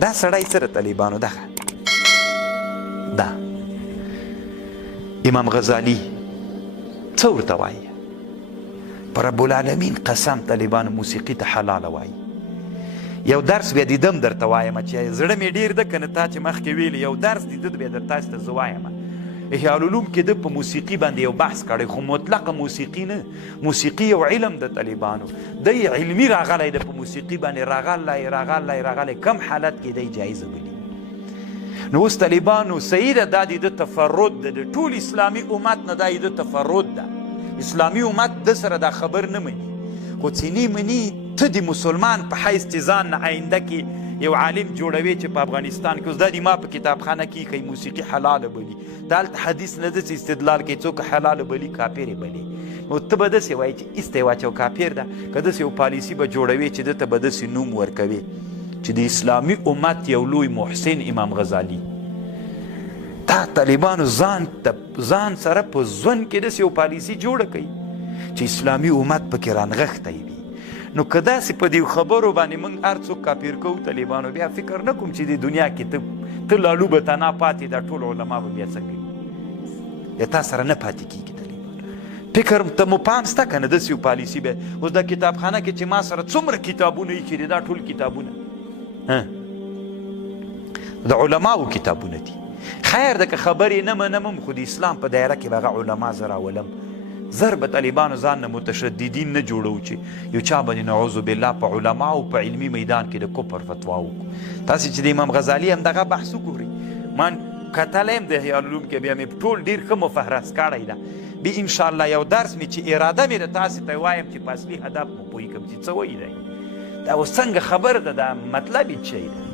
دا سړی سره طالبانو دغه دا امام غزالی څه ورته وایي؟ په رب العالمین قسم طالبانو موسیقي ته حلاله وایي. یو درس بیا دیدم درته وایم چې زړه مې ډېر ده که نه تا چې مخکې ویلي یو درس دیده بیا در تاسو ته زه وایم. احیاء العلوم کې د په موسیقي باندې یو بحث کړی خو مطلقه موسیقي نه، موسیقي یو علم د طالبانو دی علمي راغلی ده په موسیقي باندې راغلی کم حالت کې دی جایزه بلي. نو اوس طالبانو صحیح ده دا د تفرد ده د ټول اسلامي امت نه دا د تفرد ده. اسلامي امت د سره دا خبر نه مني خو ځینې مني. ته د مسلمان په حیث چې ځان نه آینده کې یو عالم جوړوي چې په افغانستان کې اوس دا د ما په کتابخانه کې ښایي موسیقي حلاله بلي. دلته حدیث نه ده چې استدلال کوي څوک حلاله بلي کافر یې بلي. نو ته به داسې وایي چې ایسته یې واچو کافر ده که داسې یو پالیسي به جوړوي چې ده ته به داسې نوم ورکوي چې د اسلامي امت یو لوی محسن امام غزالی. دا طالبانو ځان سره په ژوند کې داسې یو پالیسي جوړه کوي چې اسلامي امت پکې رانغښتی وي. نو که داسې په دې خبرو باندې موږ هر څوک کافر کوو طالبانو بیا فکر نه کوم چې د دنیا کې ته لالو به تنها پاتې دا ټول علما به بیا څنګه وي یا تا سره نه پاتې کېږي طالبانو. فکر ته مو پام شته که نه داسې یو پالیسي به اوس دا کتابخانه کې چې ما سره څومره کتابونه ایښي دي دا ټول کتابونه د علماو کتابونه دي. خیر ده که خبرې نه منم خو د اسلام په دایره کې به هغه علما زه راولم. زر به طالبانو ځان نه متشددین نه جوړو چې یو چا باندې نعوذ بالله په علماو په علمي میدان کې د کفر فتوا وکړو. تاسې چې د امام غزالي هم دغه بحث وګورئ ما کتلی هم د احیاء العلوم کې بیا مې ټول ډېر ښه مفهرس کړی ده. بیا انشاءالله یو درس مې چې اراده مې د تاسې ته وایم چې په اصلي هدف مو پوهېږم چې څه وایي دی دا اوس څنګه خبر ده دا مطلب یې څه دی.